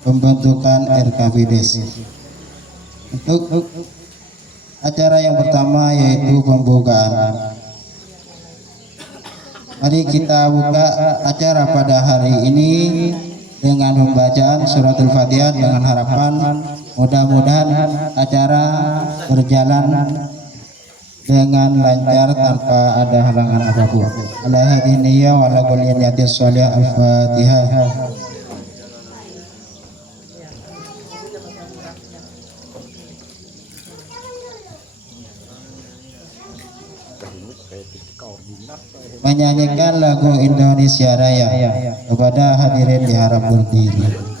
pembentukan RKVDes. Untuk acara yang pertama yaitu pembukaan. Mari kita buka acara pada hari ini dengan pembacaan suratul Fatihah dengan harapan mudah-mudahan acara berjalan dengan lancar tanpa ada halangan apapun. Ala hadhihi niyyah wa ala kulli niyatin shalihah. Al-Fatihah. Menyanyikan lagu Indonesia Raya kepada hadirin diharap berdiri.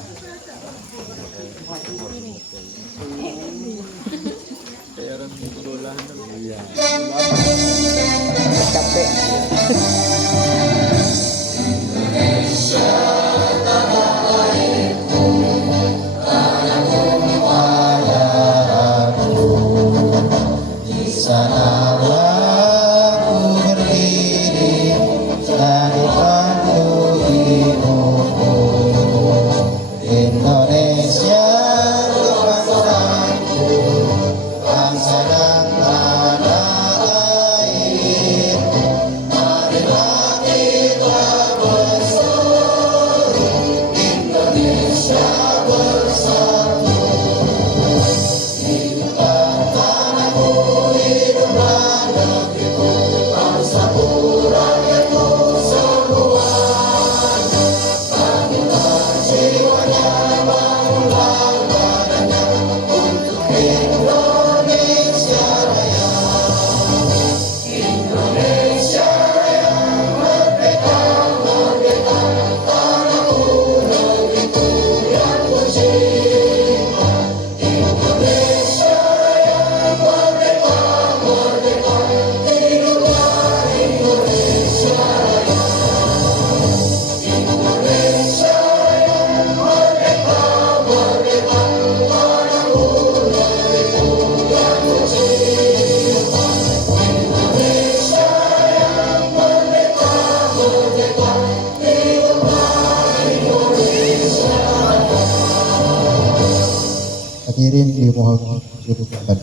Hadirin dimohon dudukkan.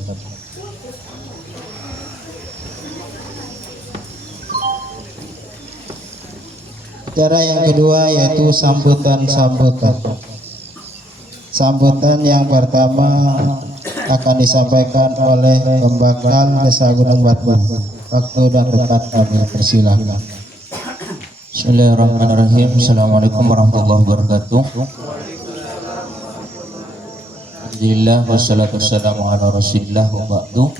Acara yang kedua yaitu sambutan yang pertama akan disampaikan oleh pembakal Desa Gunung Batu. Waktu dan tempat kami persilahkan. Bismillahirrahmanirrahim. Assalamualaikum warahmatullahi wabarakatuh. Alhamdulillah wassalatu wassalamu ala rasulillah wa ba'du.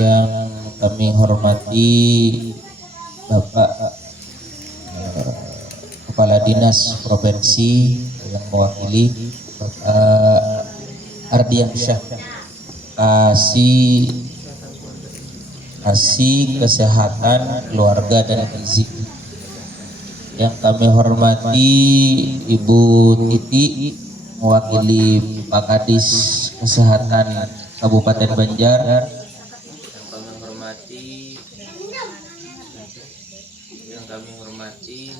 Yang kami hormati Bapak Kepala Dinas Provinsi yang mewakili Bapak Ardiansyah Kasih Kesehatan Keluarga dan Gizi. Yang kami hormati Ibu Titi mewakili Pak Kadis Kesehatan Kabupaten Banjar. Yang kami hormati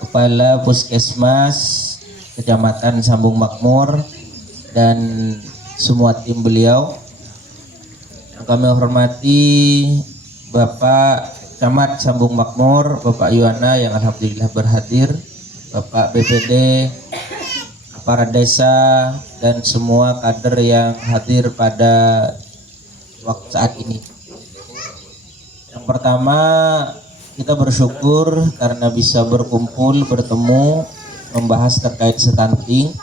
Kepala Puskesmas Kecamatan Sambung Makmur dan semua tim beliau. Yang kami hormati Bapak Camat Sambung Makmur, Bapak Yuwana yang alhamdulillah berhadir, Bapak BPD, para desa dan semua kader yang hadir pada waktu saat ini. Yang pertama, kita bersyukur karena bisa berkumpul, bertemu, membahas terkait stunting.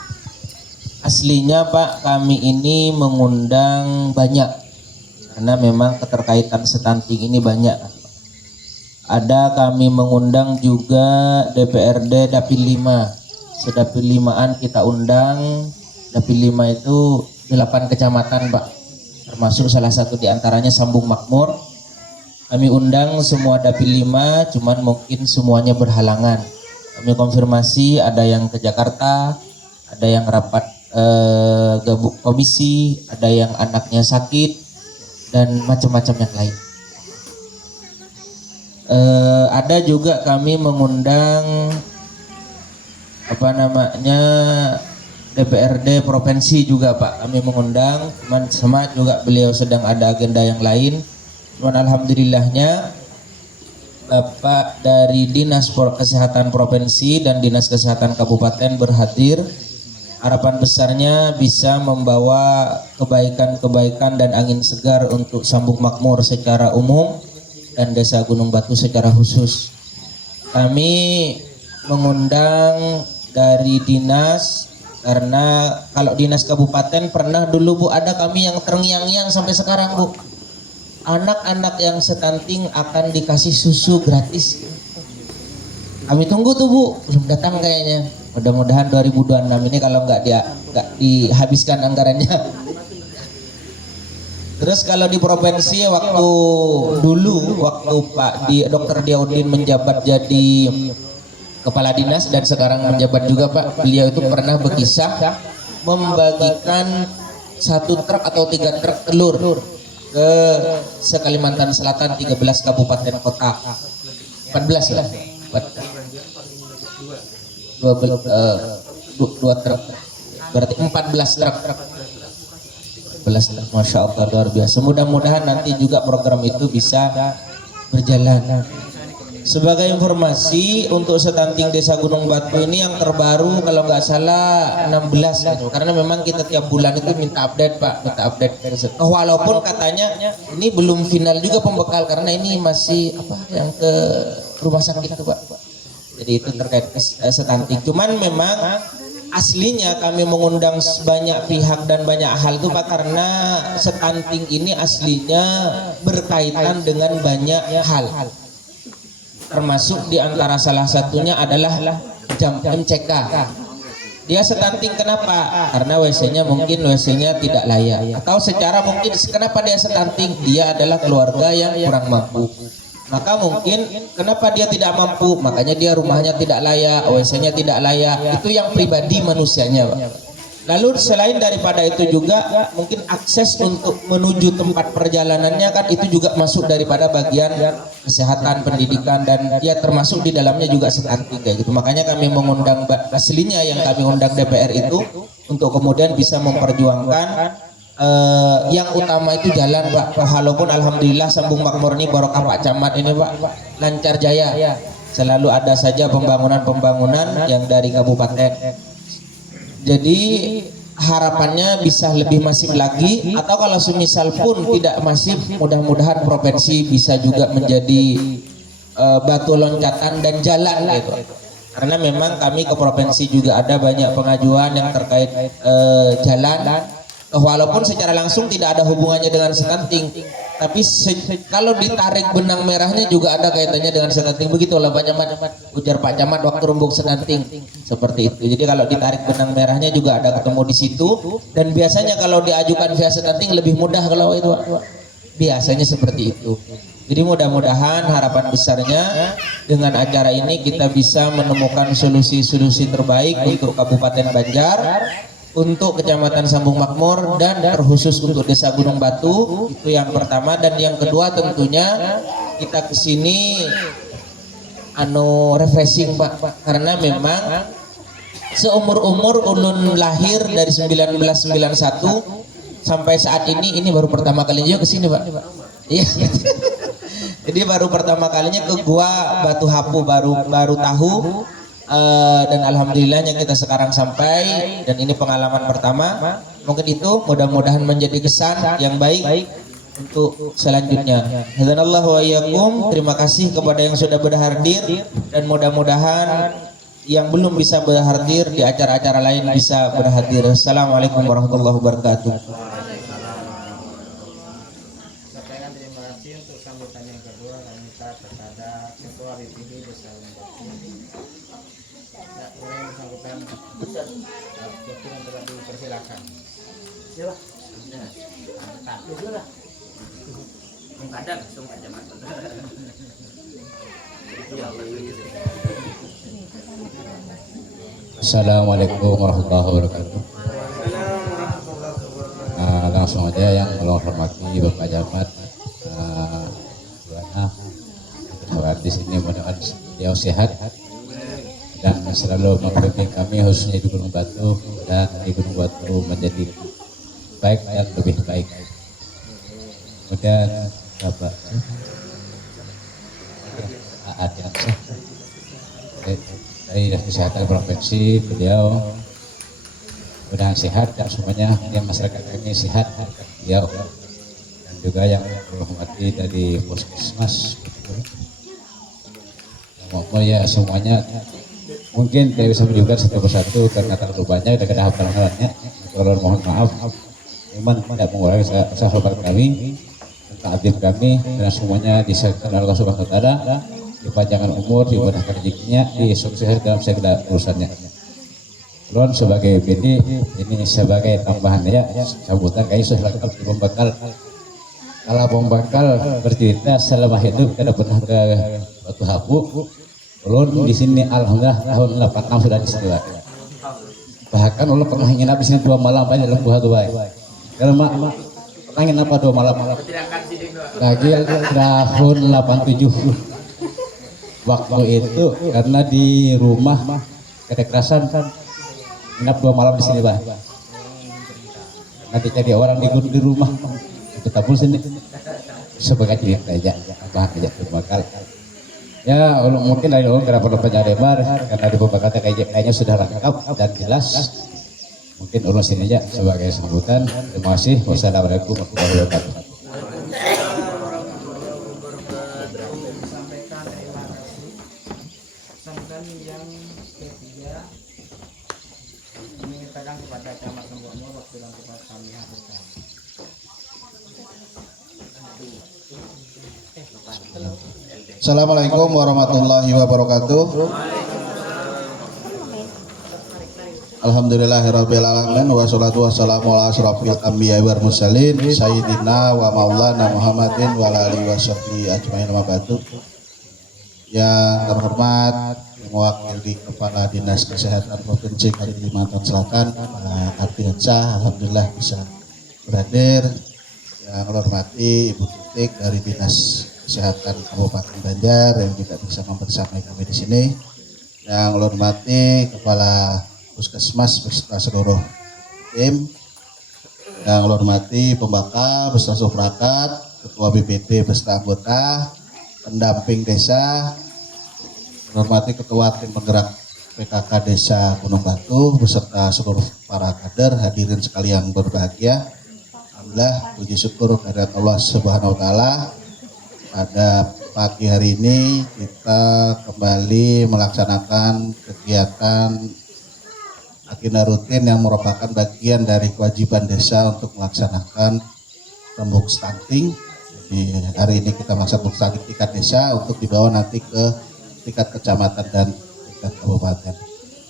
Aslinya Pak, kami ini mengundang banyak karena memang keterkaitan stunting ini banyak. Ada kami mengundang juga DPRD Dapil 5. Sedapil 5-an kita undang. Dapil 5 itu 8 kecamatan Pak, termasuk salah satu diantaranya Sambung Makmur. Kami undang semua Dapil 5, cuman mungkin semuanya berhalangan. Kami konfirmasi ada yang ke Jakarta, ada yang rapat komisi, ada yang anaknya sakit dan macam-macam yang lain. Ada juga kami mengundang apa namanya DPRD provinsi juga Pak, kami mengundang, cuman sama juga beliau sedang ada agenda yang lain. Cuman alhamdulillahnya Bapak dari Dinas Kesehatan Provinsi dan Dinas Kesehatan Kabupaten berhadir. Harapan besarnya bisa membawa kebaikan-kebaikan dan angin segar untuk Sambung Makmur secara umum dan Desa Gunung Batu secara khusus. Kami mengundang dari dinas, karena kalau dinas kabupaten pernah dulu Bu, ada kami yang terngiang-ngiang sampai sekarang Bu, anak-anak yang stunting akan dikasih susu gratis. Kami tunggu tuh Bu, belum datang kayaknya. Mudah-mudahan 2026 ini kalau nggak dihabiskan anggarannya. Terus kalau di provinsi waktu Pak Dr. Diaudin menjabat jadi kepala dinas dan sekarang menjabat juga Pak, beliau itu pernah berkisah membagikan 1 truk atau 3 truk telur ke se-Kalimantan Selatan 13 kabupaten kota, 14 lah, 2 truk, berarti 14 truk. 14 truk, Masya Allah, luar biasa. Mudah-mudahan nanti juga program itu bisa berjalan. Sebagai informasi untuk stunting Desa Gunung Batu ini yang terbaru kalau nggak salah 16 gitu. Karena memang kita tiap bulan itu minta update Pak, minta update. Walaupun katanya ini belum final juga pembekal karena ini masih yang ke rumah sakit itu Pak. Jadi itu terkait stunting. Cuman memang aslinya kami mengundang banyak pihak dan banyak hal itu Pak, karena stunting ini aslinya berkaitan dengan banyak hal. Termasuk diantara salah satunya adalah jam MCK. Dia stunting kenapa? Karena WC-nya mungkin WC-nya tidak layak. Atau secara mungkin kenapa dia stunting? Dia adalah keluarga yang kurang mampu. Maka mungkin kenapa dia tidak mampu? Makanya dia rumahnya tidak layak, WC-nya tidak layak. Itu yang pribadi manusianya Pak. Lalu selain daripada itu juga mungkin akses untuk menuju tempat perjalanannya kan itu juga masuk daripada bagian kesehatan, pendidikan, dan ya termasuk di dalamnya juga stunting kayak gitu. Makanya kami mengundang aslinya yang kami undang DPR itu untuk kemudian bisa memperjuangkan yang utama itu jalan Pak. Walaupun alhamdulillah Sambung Makmur ini barokah Pak Camat ini Pak lancar jaya. Selalu ada saja pembangunan-pembangunan yang dari kabupaten. Jadi harapannya bisa lebih masif lagi, atau kalau semisal pun tidak masif, mudah-mudahan provinsi bisa juga menjadi batu loncatan dan jalan gitu. Karena memang kami ke provinsi juga ada banyak pengajuan yang terkait jalan, walaupun secara langsung tidak ada hubungannya dengan stunting, tapi kalau ditarik benang merahnya juga ada kaitannya dengan stunting. Begitulah Pak Camat, ujar Pak Camat waktu rembuk stunting seperti itu. Jadi kalau ditarik benang merahnya juga ada ketemu di situ, dan biasanya kalau diajukan via stunting lebih mudah kalau itu biasanya seperti itu. Jadi mudah-mudahan harapan besarnya dengan acara ini kita bisa menemukan solusi-solusi terbaik untuk Kabupaten Banjar, untuk Kecamatan Sambung Makmur, dan terkhusus untuk Desa Gunung Batu. Itu yang pertama. Dan yang kedua tentunya kita kesini refreshing Pak, karena memang seumur-umur ulun lahir dari 1991 sampai saat ini baru pertama kalinya kesini Pak. Iya. Jadi baru pertama kalinya ke gua Batu Hapu, baru tahu. Dan alhamdulillahnya kita sekarang sampai, dan ini pengalaman pertama. Mungkin itu mudah-mudahan menjadi kesan yang baik untuk selanjutnya. Hadanallahu wa iyyakum. Terima kasih kepada yang sudah berhadir, dan mudah-mudahan yang belum bisa berhadir di acara-acara lain bisa berhadir. Assalamualaikum warahmatullahi wabarakatuh. Terima kasih untuk sambutan yang kedua. Kami minta kepada Ketua BPD Desa Gunung yang bersangkutan Ketua untuk dipersilakan. Silah. Ada langsung Pak Camat. Assalamualaikum warahmatullahi wabarakatuh. Langsung aja yang kalau hormati Bapak Camat, Buana, di sini, mudah-mudahan beliau sehat dan selalu membimbing kami khususnya di Gunung Batu, dan di Gunung Batu menjadi baik dan lebih baik. Kemudian Bapak Adiansyah dari Kesehatan Provinsi, beliau mudah sehat dan semuanya yang masyarakat kami sehat, beliau dan juga yang berhormati dari Puskesmas. Ya semuanya mungkin tidak bisa menyebutkan satu persatu karena terlalu banyak dan kadang hafalannya. Kalau mohon maaf, iman tidak mengurangi rasa hormat kami, takdim kami, dan semuanya disahkan oleh Allah Subhanahu Wa Taala, dipanjangkan umur, dimudahkan rezekinya, disukses dalam segala urusannya. Lon sebagai BD ini sebagai tambahan ya sambutan kayak sudah lengkap di pembekal. Kalau pembekal bercerita selama hidup kita pernah ke Batu Hapu. Ulun di sini alhamdulillah tahun 86 sudah di sini. Bahkan ulun pernah nginap di sini 2 malam banyak dalam buah tuai. Kalau mak pernah nginap 2 malam. Lagi tahun 87. Waktu itu karena di rumah ada kekerasan kan nginap 2 malam di sini, Pak. Nanti jadi orang di rumah. Kita pun sini sebagai cerita aja, apa aja berbakal. Ya, mungkin dari ulun kenapa lupa lebar karena di pembakaran kayaknya sudah lengkap dan jelas. Mungkin ulun sini aja sebagai sambutan. Terima kasih. Wassalamualaikum warahmatullahi wabarakatuh. Sambutan yang ketiga ini kadang kepada Camat Lombokmur waktu yang kepada kami hadirkan. Assalamualaikum warahmatullahi wabarakatuh. Alhamdulillahirabbil alamin wassalatu wassalamu ala asyrofil anbiya'i wal mursalin sayyidina wa maulana Muhammadin wa ala alihi washabbihi ajmain wa ba'du. Yang terhormat mewakili Kepala Dinas Kesehatan Provinsi Kalimantan Selatan, Pak Adiansyah, alhamdulillah bisa berhadir. Yang hormati Ibu Titik dari Dinas Kesehatan Kabupaten Banjar yang juga bisa membersamai kami di sini. Yang hormati Kepala Puskesmas beserta seluruh tim. Yang hormati Pembakal beserta Suprakat, Ketua BPD beserta anggota, pendamping desa, hormati Ketua Tim Penggerak PKK Desa Gunung Batu beserta seluruh para kader, hadirin sekalian berbahagia. Alhamdulillah, puji syukur kehadirat Allah Subhanahu Wa Taala. Pada pagi hari ini kita kembali melaksanakan kegiatan agenda rutin yang merupakan bagian dari kewajiban desa untuk melaksanakan rembuk stunting. Jadi hari ini kita melaksanakan stunting tingkat desa untuk dibawa nanti ke tingkat kecamatan dan tingkat kabupaten.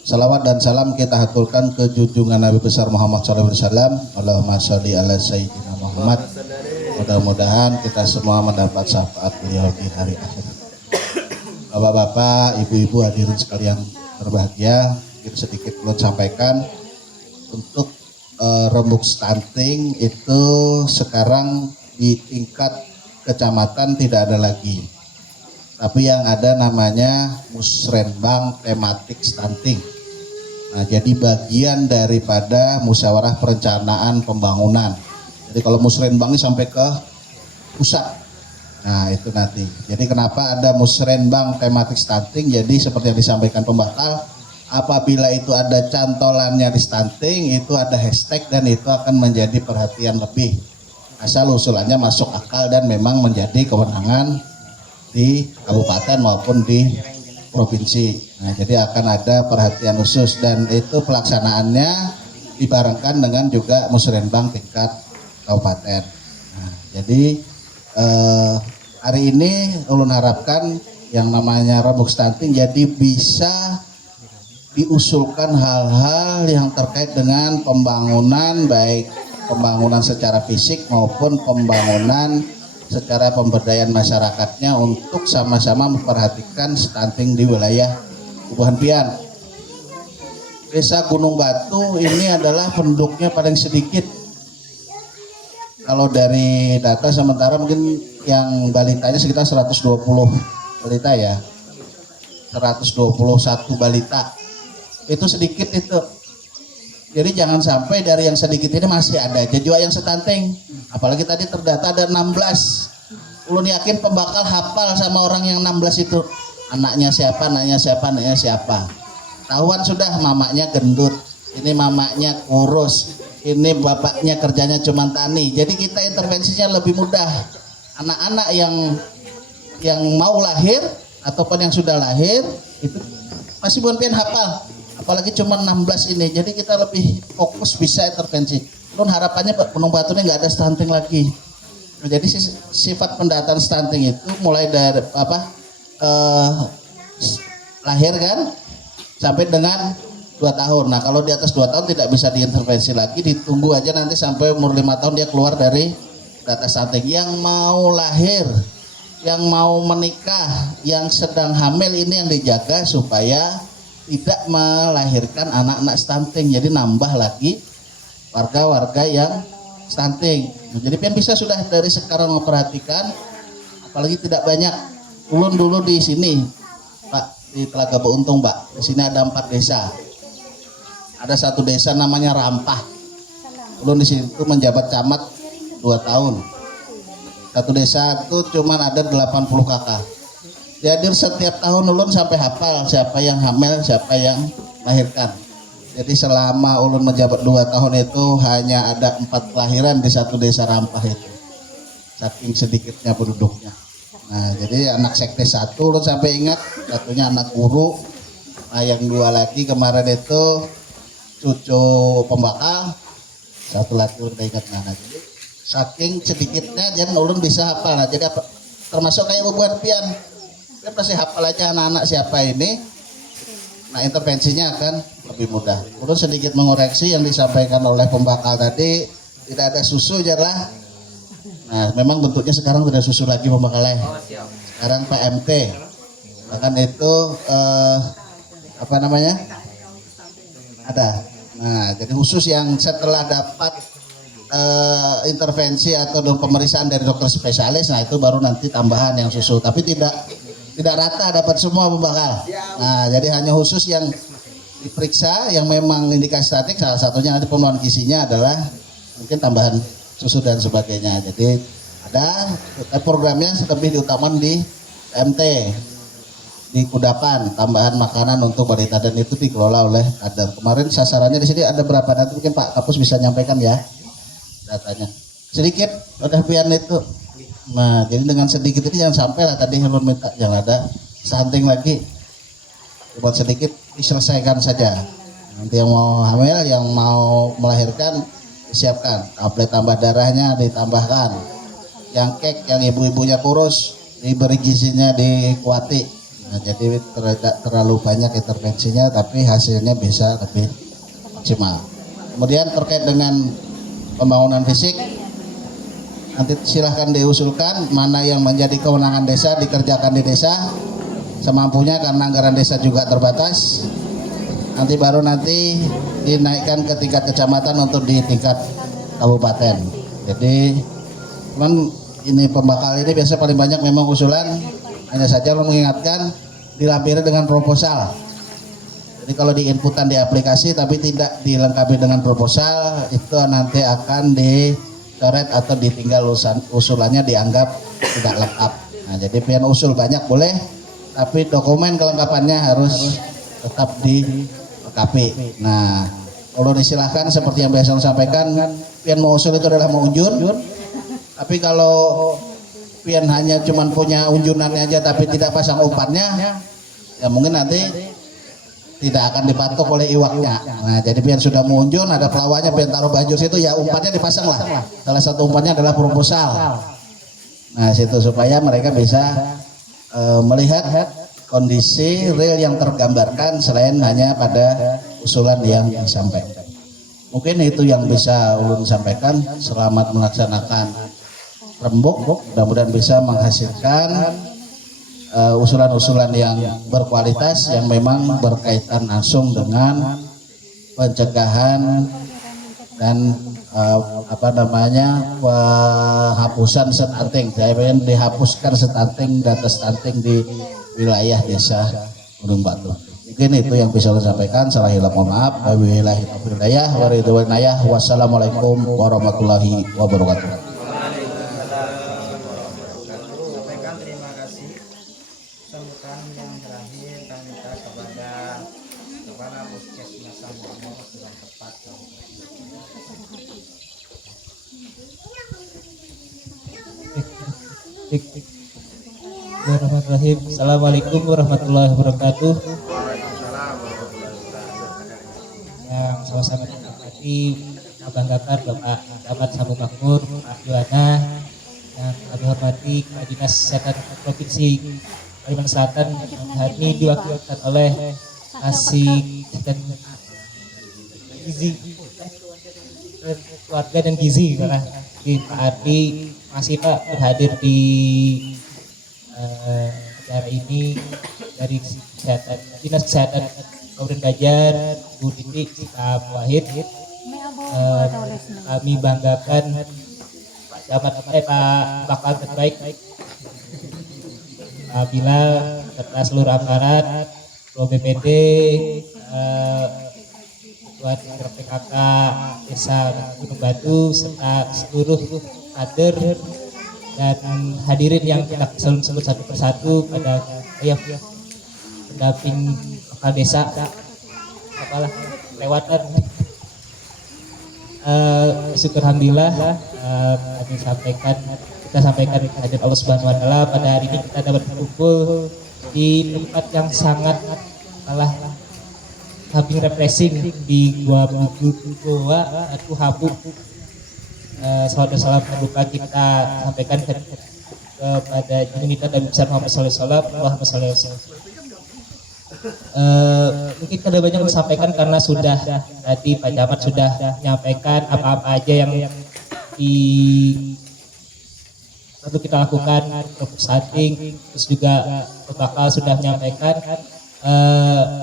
Salawat dan salam kita haturkan ke junjungan Nabi besar Muhammad SAW. Allahumma sholli ala sayyidina Muhammad. Mudah-mudahan kita semua mendapat syafaat beliau di hari akhir. Bapak-bapak, ibu-ibu hadirin sekalian berbahagia, sedikit belum sampaikan untuk rembuk stunting itu sekarang di tingkat kecamatan tidak ada lagi, tapi yang ada namanya musrenbang tematik stunting. Nah, jadi bagian daripada musyawarah perencanaan pembangunan. Jadi kalau musrenbang ini sampai ke pusat. Nah, itu nanti. Jadi kenapa ada musrenbang tematik stunting? Jadi seperti yang disampaikan Pembakal, apabila itu ada cantolannya di stunting, itu ada hashtag dan itu akan menjadi perhatian lebih. Asal usulannya masuk akal dan memang menjadi kewenangan di kabupaten maupun di provinsi. Nah, jadi akan ada perhatian khusus dan itu pelaksanaannya dibarengkan dengan juga musrenbang tingkat kabupaten. Nah, jadi hari ini ulun harapkan yang namanya rembuk stunting jadi bisa diusulkan hal-hal yang terkait dengan pembangunan, baik pembangunan secara fisik maupun pembangunan secara pemberdayaan masyarakatnya untuk sama-sama memperhatikan stunting di wilayah Kubuhan Pian. Desa Gunung Batu ini adalah penduduknya paling sedikit. Kalau dari data sementara mungkin yang balitanya sekitar 120 balita ya, 121 balita. Itu sedikit itu. Jadi jangan sampai dari yang sedikit ini masih ada aja juga yang stunting. Apalagi tadi terdata ada 16. Ulun yakin pembakal hafal sama orang yang 16 itu. Anaknya siapa, anaknya siapa, anaknya siapa. Tahuan sudah mamanya gendut, ini mamanya kurus, ini bapaknya kerjanya cuma tani. Jadi kita intervensinya lebih mudah. Anak-anak yang mau lahir ataupun yang sudah lahir itu masih bukan pian hafal. Apalagi cuma 16 ini, jadi kita lebih fokus bisa intervensi. Nun harapannya Gunung Batu ini nggak ada stunting lagi. Nah, jadi sifat pendataan stunting itu mulai dari lahir kan sampai dengan 2 tahun. Nah kalau di atas 2 tahun tidak bisa diintervensi lagi, ditunggu aja nanti sampai umur 5 tahun dia keluar dari data stunting. Yang mau lahir, yang mau menikah, yang sedang hamil ini yang dijaga supaya tidak melahirkan anak-anak stunting. Jadi nambah lagi warga-warga yang stunting. Jadi pian bisa sudah dari sekarang memperhatikan, apalagi tidak banyak. Ulun dulu di sini, Pak, di Telaga Beuntung, Pak. Di sini ada 4 desa. Ada 1 desa namanya Rampah. Ulun di situ menjabat camat 2 tahun. 1 desa itu cuma ada 80 kakak. Jadi setiap tahun ulun sampai hafal siapa yang hamil, siapa yang melahirkan. Jadi selama ulun menjabat 2 tahun itu hanya ada 4 kelahiran di 1 desa Rampah itu. Saking sedikitnya penduduknya. Nah jadi anak sekte 1 ulun sampai ingat, satunya anak guru. Nah yang 2 lagi kemarin itu cucu pembakal, 1 lagi ulun ingat. Nah jadi saking sedikitnya jadi ulun bisa hafal. Nah jadi apa? Termasuk kayak bebuan pian. Dia pasti hafal aja anak-anak siapa ini. Nah intervensinya akan lebih mudah. Ulun sedikit mengoreksi yang disampaikan oleh pembakal tadi, tidak ada susu aja lah. Nah memang bentuknya sekarang tidak susu lagi pembakalnya. Sekarang PMT. Bahkan itu apa namanya? Ada. Nah jadi khusus yang setelah dapat intervensi atau pemeriksaan dari dokter spesialis, nah itu baru nanti tambahan yang susu. Tapi tidak rata dapat semua pembakal. Nah, jadi hanya khusus yang diperiksa yang memang indikasi statik, salah satunya nanti pemenuhan gizinya adalah mungkin tambahan susu dan sebagainya. Jadi ada programnya lebih diutamakan di MT, di kudapan, tambahan makanan untuk balita dan itu dikelola oleh kader. Kemarin sasarannya di sini ada berapa? Nanti mungkin Pak Kapus bisa nyampaikan ya datanya. Sedikit udah pian itu. Nah, jadi dengan sedikit ini jangan sampai lah tadi Helun minta jangan ada stunting lagi. Buat sedikit diselesaikan saja. Nanti yang mau hamil, yang mau melahirkan disiapkan. Tablet tambah darahnya ditambahkan. Yang kek, yang ibu-ibunya kurus diberi gizinya dikuati. Nah, jadi tidak terlalu banyak intervensinya, tapi hasilnya bisa lebih maksimal. Kemudian terkait dengan pembangunan fisik. Nanti silahkan diusulkan mana yang menjadi kewenangan desa dikerjakan di desa semampunya karena anggaran desa juga terbatas. Nanti baru dinaikkan ke tingkat kecamatan untuk di tingkat kabupaten. Jadi memang ini pembakal ini biasa paling banyak memang usulan, hanya saja lo mengingatkan dilampiri dengan proposal. Jadi kalau di inputan di aplikasi tapi tidak dilengkapi dengan proposal itu nanti akan dicoret atau ditinggal usulannya dianggap tidak lengkap. Nah jadi pian usul banyak boleh, tapi dokumen kelengkapannya harus tetap dilengkapi. Nah kalau disilahkan seperti yang biasa saya sampaikan, pian mau usul itu adalah mau unjun. Tapi kalau pian hanya cuman punya unjunannya aja tapi tidak pasang umpannya, ya mungkin nanti tidak akan dipatok oleh iwaknya. Nah, jadi biar sudah munjun ada pelawanya, biar taruh baju situ ya umpannya dipasang lah. Salah satu umpannya adalah proposal. Nah, situ supaya mereka bisa melihat kondisi real yang tergambarkan selain hanya pada usulan yang disampaikan. Mungkin itu yang bisa ulun sampaikan. Selamat melaksanakan rembuk, mudah-mudahan bisa menghasilkan usulan-usulan yang berkualitas yang memang berkaitan langsung dengan pencegahan dan penghapusan stunting. Saya ingin dihapuskan stunting, data stunting di wilayah desa Gunung Batu. Mungkin itu yang bisa saya sampaikan. Salah hilap mohon maaf. Wabillahi taufiq wal hidayah. Wassalamualaikum warahmatullahi wabarakatuh. Sampaikan terima kasih. Sambutan yang terakhir kami minta kepada Kepala Puskesmas Sambung Makmur dengan tepat. Bismillahirrahmanirrahim. Assalamualaikum warahmatullahi wabarakatuh. Yang sama-sama dihormati Abang Gakar, Bapak Camat Sambung Makmur, Pak Yuwana, yang kami hormati Kepala Dinas Kesehatan Provinsi Kalimantan Selatan, yang hari ini diwakilkan oleh Asik dan Gizi, keluarga dan Gizi, karena di Pak Ardi masih Pak berhadir di acara ini dari kesehatan, Dinas Kesehatan Kabupaten Banjar, Bu Dindi, Pak Wahid. Kami banggakan Pak Camat, Pak Bakal terbaik, Pak Bilal, serta seluruh aparat, Ketua BPD, Ketua PKK Desa Gunung Batu, serta seluruh kader dan hadirin yang kita sebut satu persatu pada pendamping kepala desa apalah lewatan. Syukur alhamdulillah kita sampaikan kehadirat Allah Subhanahu wa taala pada hari ini kita dapat berkumpul di tempat yang sangat having refreshing di Gua atau Hapu. Salam berduka kita sampaikan kepada junita Nabi besar Muhammad SAW. Mungkin kada banyak disampaikan karena sudah tadi Pak Camat sudah menyampaikan apa-apa aja yang perlu kita lakukan untuk stunting, terus juga Bakal sudah menyampaikan.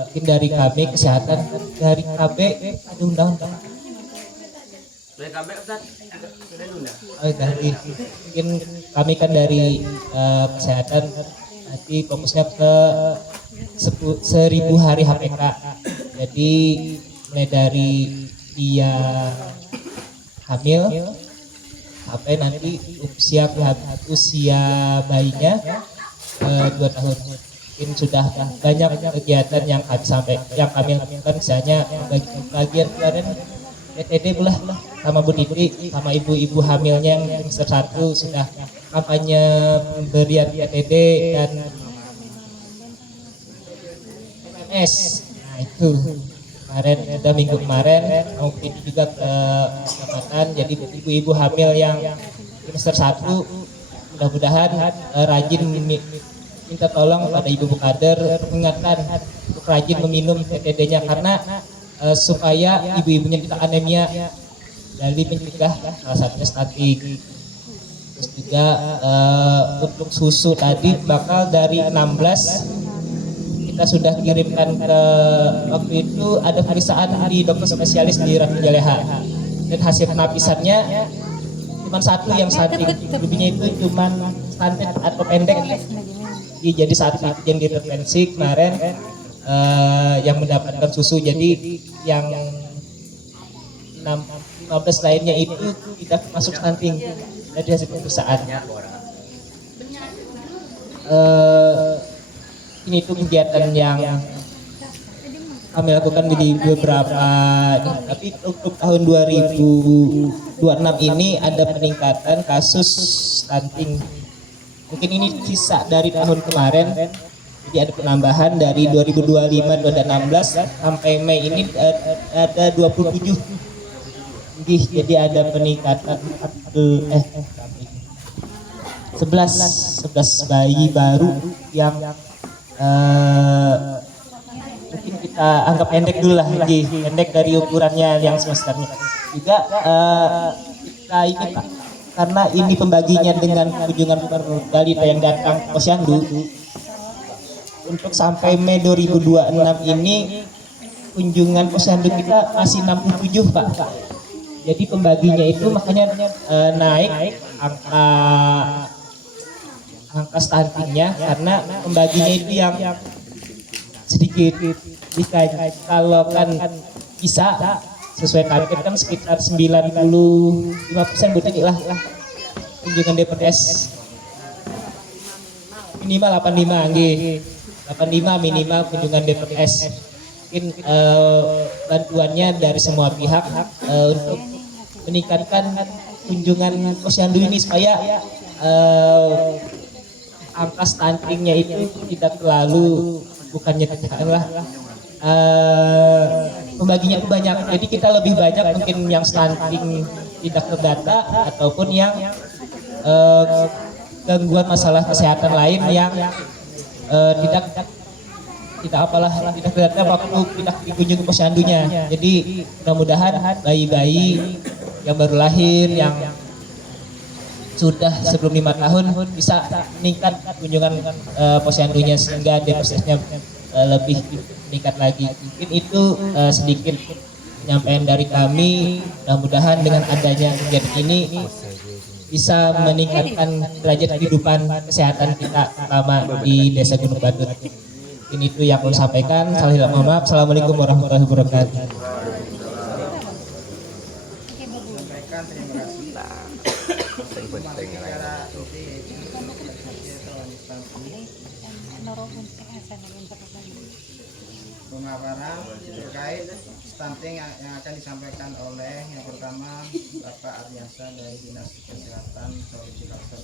Mungkin dari kami kesehatan, dari KB ada undang-undang. Dari mungkin kami kan dari kesehatan nanti fokusnya ke 1000 hari HPK. Jadi mulai dari dia hamil sampai nanti usia bayinya 2 tahun. Mungkin sudah banyak kegiatan yang kami lakukan, misalnya bagian kemarin PTD pula sama Bu Titi sama ibu-ibu hamilnya yang semester 1 sudah kampanye pemberian PTD dan MS. Nah itu kemarin ada minggu kemarin mau Titi juga ke kecamatan. Jadi ibu-ibu hamil yang semester 1 mudah-mudahan rajin minta tolong pada ibu kader mengingatkan untuk rajin meminum PTD-nya karena supaya ibu-ibunya tidak anemia dari mencegah salah satunya stunting. Terus juga untuk susu tadi bakal dari 16 kita sudah kirimkan ke waktu itu ada pemeriksaan di dokter spesialis di Ratu Jaleha dan hasil penapisannya cuma 1 yang stunting, lebihnya itu cuma stunted atau pendek. Jadi saat itu yang diintervensi kemarin yang mendapatkan susu, jadi yang 15 lainnya itu tidak masuk stunting dari hasil pemeriksaan. Ini itu kegiatan yang kami lakukan di beberapa, tapi untuk tahun 2026 ini ada peningkatan kasus stunting. Mungkin ini sisa dari tahun kemarin, jadi ada penambahan dari 2025 dan 16 sampai Mei ini ada 27. Jadi ada peningkatan 11 bayi baru yang mungkin kita anggap pendek dulu lah, pendek dari ukurannya yang semesternya. Juga kita ini Pak, karena ini pembaginya dengan kunjungan balita yang datang ke Posyandu, untuk sampai Mei 2026 ini kunjungan Posyandu kita masih 67 Pak. Jadi pembaginya itu makanya naik angka stuntingnya karena pembaginya itu yang sedikit. Jika kalau kan bisa sesuai target kan sekitar 95% butuh lah kunjungan DPRS minimal 85 nggih. 85 minimal kunjungan DPRS. Mungkin bantuannya dari semua pihak untuk meningkatkan kunjungan posyandu ini supaya angka stuntingnya itu tidak terlalu bukannya lah pembaginya itu banyak, jadi kita lebih banyak mungkin yang stunting tidak terdata ataupun yang gangguan masalah kesehatan lain yang tidak terdata waktu tidak dikunjungi posyandunya. Jadi mudah-mudahan bayi-bayi yang baru lahir yang sudah sebelum 5 tahun bisa meningkat kunjungan posyandunya sehingga DPS-nya lebih meningkat lagi. Mungkin itu sedikit penyampaian dari kami. Mudah-mudahan dengan adanya kegiatan ini bisa meningkatkan derajat kehidupan kesehatan kita terutama di Desa Gunung Badut. Ini itu yang saya sampaikan. Mohon maaf. Assalamualaikum warahmatullahi wabarakatuh. Sampaikan terima kasih. Pemaparan terkait stunting yang akan disampaikan oleh yang pertama Bapak Ardiansa dari Dinas Kesehatan Provinsi Kalsel.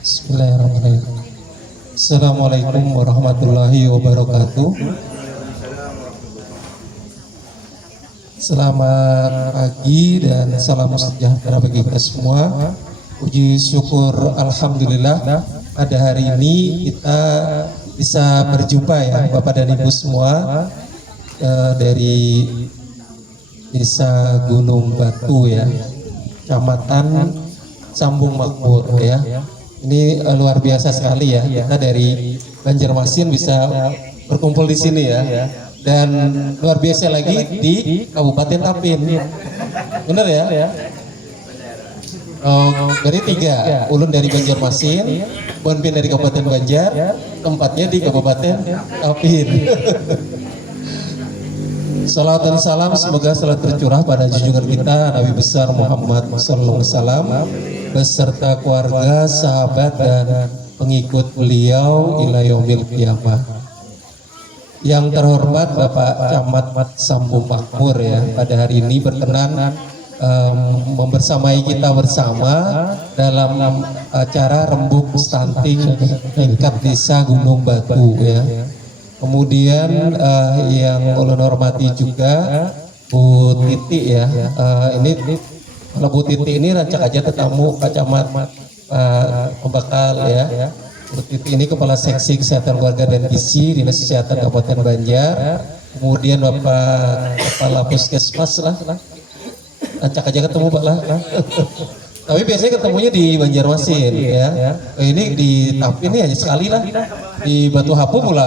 Bismillahirrahmanirrahim. Assalamualaikum warahmatullahi wabarakatuh. Selamat pagi dan salam sejahtera bagi kita semua. Puji syukur alhamdulillah pada hari ini kita bisa berjumpa ya Bapak dan Ibu semua dari Desa Gunung Batu ya, Kecamatan Sambung Makmur ya. Ini luar biasa sekali ya, kita dari Banjarmasin bisa berkumpul di sini ya. Dan luar biasa lagi di Kabupaten Tapin, bener ya? Oh, dari 3, Ulun dari Banjarmasin, Bonpin dari Kabupaten Banjar, tempatnya di Kabupaten Tapin. Salawat dan salam semoga selalu tercurah pada junjungan kita Nabi besar Muhammad SAW beserta keluarga, sahabat dan pengikut beliau ila yaumil qiyamah. Yang terhormat Bapak Camat Sambung Makmur ya, pada hari ini berkenan membersamai kita bersama dalam acara rembuk stunting tingkat Desa Gunung Batu ya. Kemudian yang ulun hormati juga Bu Titi ya. Ini kalau Bu Titi ini rancak aja tetamu Pak Camat Pembakal ya. Bu Titi ini Kepala Seksi Kesehatan Keluarga dan Gizi Dinas Kesehatan Kabupaten Banjar. Kemudian Bapak Kepala Puskesmas lah. Rancak aja ketemu Pak lah. Tapi biasanya ketemunya di Banjarmasin ya. Ini di Tapin ini hanya sekali lah. Di Batu Hapu pula.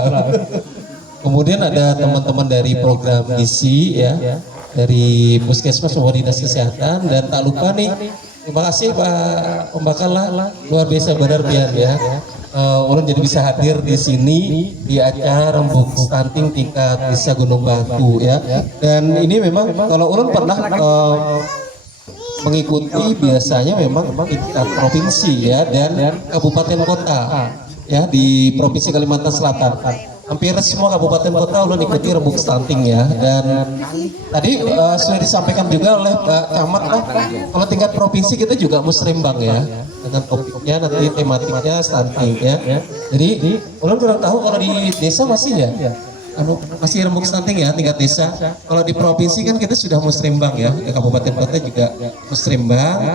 Kemudian ada teman-teman dari program gizi ya. Dari Puskesmas maupun Dinas Kesehatan, dan tak lupa nih, terima kasih Pak Pembakal lah, luar biasa benar pian ya. Ulun jadi bisa hadir di sini di acara rembuk stunting tingkat Desa Gunung Batu ya. Dan ini memang kalau ulun pernah mengikuti biasanya memang tingkat provinsi ya dan kabupaten kota ya di Provinsi Kalimantan Selatan. Hampir semua kabupaten kota ulun ikuti rembuk stunting ya. Dan tadi sudah disampaikan juga oleh Pak Camat lah, kalau tingkat provinsi kita juga musrembang ya, dengan topiknya nanti tematiknya stunting ya. Jadi ulun kurang tahu kalau di desa masih ya, masih rembuk stunting ya tingkat desa. Kalau di provinsi kan kita sudah musrembang ya, di kabupaten kota juga musrembang.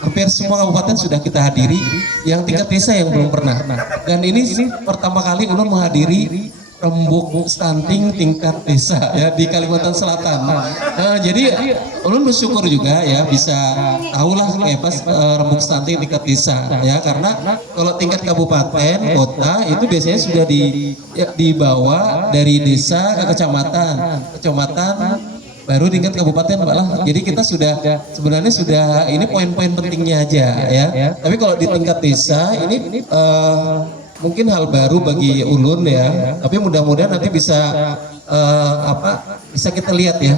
Hampir semua kabupaten sudah kita hadiri, yang tingkat desa yang belum pernah. Dan ini pertama kali ulun menghadiri rembuk stunting tingkat desa ya di Kalimantan Selatan. Jadi ulun bersyukur juga ya bisa tahulah kayak pas rembuk stunting tingkat desa ya, karena kalau tingkat kabupaten kota itu biasanya sudah dibawa dari desa ke kecamatan baru tingkat kabupaten Pak lah. Jadi kita sebenarnya sudah ini poin-poin pentingnya aja ya. Tapi kalau di tingkat desa ini mungkin hal baru bagi ulun ya, tapi mudah-mudahan nanti bisa bisa kita lihat ya